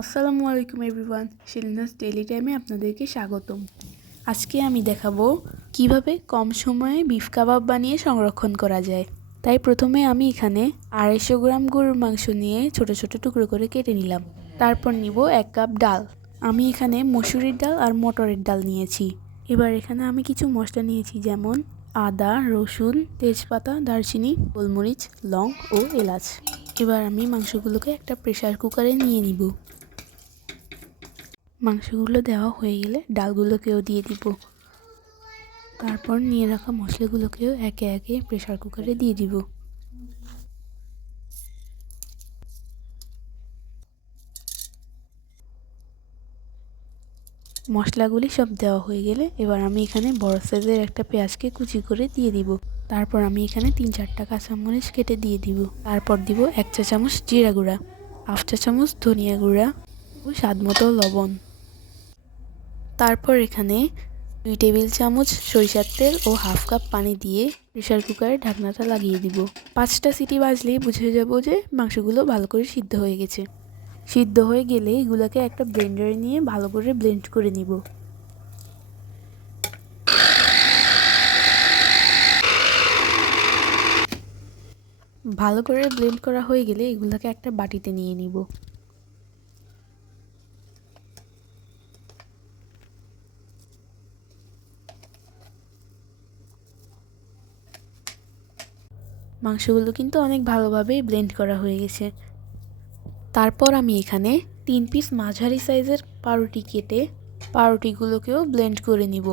আসসালামু আলাইকুম everyone, শিলনাস daily টাইমে আপনাদেরকে স্বাগতম। আজকে আমি দেখাবো কিভাবে কম সময়ে বিফ কাবাব বানিয়ে সংরক্ষণ করা যায়। তাই প্রথমে আমি এখানে 250 গ্রাম গরুর মাংস নিয়ে ছোট ছোট টুকরো করে কেটে নিলাম। তারপর নিব 1 কাপ ডাল। আমি এখানে মসুরির ডাল আর মটরের ডাল নিয়েছি। এবার এখানে আমি কিছু মশলা নিয়েছি, যেমন আদা, রসুন, তেজপাতা, দারচিনি, গোলমরিচ, লং ও এলাচ। এবার আমি মাংসগুলোকে একটা প্রেসার কুকারে নিয়ে নিব। মাংসগুলো দেওয়া হয়ে গেলে ডালগুলোকেও দিয়ে দিব। তারপর নিয়ে রাখা মশলাগুলোকেও একে একে প্রেসার কুকারে দিয়ে দিব। মশলাগুলি সব দেওয়া হয়ে গেলে এবার আমি এখানে বড় সাইজের একটা পেঁয়াজকে কুচি করে দিয়ে দিব। তারপর আমি এখানে 3-4টা কাঁচামরিচ কেটে দিয়ে দিব। তারপর দিব 1 চা চামচ জিরা গুঁড়া, 1/2 চা চামচ ধনিয়া গুঁড়া ও স্বাদ মতো লবণ। তারপর এখানে 2 টেবিল চামচ সরিষার তেল ও 1/2 কাপ পানি দিয়ে প্রেসার কুকারে ঢাকনাটা লাগিয়ে দিব। 5টা সিটি বাজলেই বুঝে যাব যে মাংসগুলো ভালো করে সিদ্ধ হয়ে গেছে। সিদ্ধ হয়ে গেলে এগুলোকে একটা ব্লেন্ডারে নিয়ে ভালো করে ব্লেন্ড করে নিব। ভালো করে ব্লেন্ড করা হয়ে গেলে এগুলোকে একটা বাটিতে নিয়ে নিব। মাংসগুলো কিন্তু অনেক ভালোভাবেই ব্লেন্ড করা হয়ে গেছে। তারপর আমি এখানে 3 পিস মাঝারি সাইজের পাউরুটি কেটে পাউরুটিগুলোকেও ব্লেন্ড করে নিব।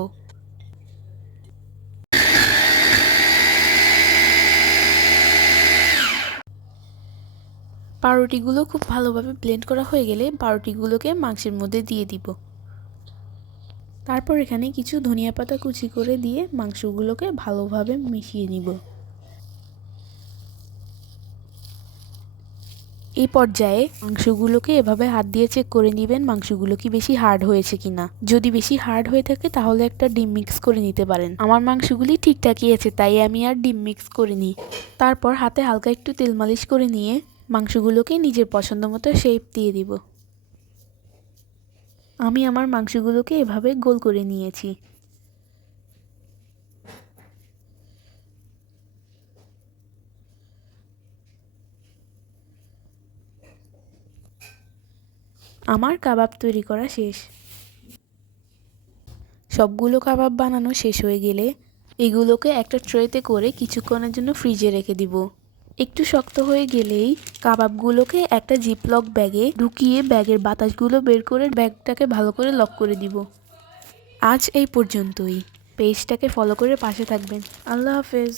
পাউরুটিগুলো খুব ভালোভাবে ব্লেন্ড করা হয়ে গেলে পাউরুটিগুলোকে মাংসের মধ্যে দিয়ে দিব। তারপর এখানে কিছু ধনিয়া পাতা কুচি করে দিয়ে মাংসগুলোকে ভালোভাবে মিশিয়ে নিব। এই পর্যায়ে মাংসগুলোকে এভাবে হাত দিয়ে চেক করে নেবেন মাংসগুলো কি বেশি হার্ড হয়েছে কিনা। যদি বেশি হার্ড হয়ে থাকে তাহলে একটা ডিম মিক্স করে নিতে পারেন। আমার মাংসগুলি ঠিকঠাকই আছে, তাই আমি আর ডিম মিক্স করিনি। তারপর হাতে হালকা একটু তেল মালিশ করে নিয়ে মাংসগুলোকে নিজের পছন্দ মতো শেপ দিয়ে দিব। আমি আমার মাংসগুলোকে এভাবে গোল করে নিয়েছি। আমার কাবাব তৈরি করা শেষ। সবগুলো কাবাব বানানো শেষ হয়ে গেলে এগুলোকে একটা ট্রেতে করে কিছুক্ষণের জন্য ফ্রিজে রেখে দিব। একটু শক্ত হয়ে গেলেই কাবাবগুলোকে একটা জিপলক ব্যাগে ঢুকিয়ে ব্যাগের বাতাসগুলো বের করে ব্যাগটাকে ভালো করে লক করে দিব। আজ এই পর্যন্তই। পেজটাকে ফলো করে পাশে থাকবেন। আল্লাহ হাফেজ।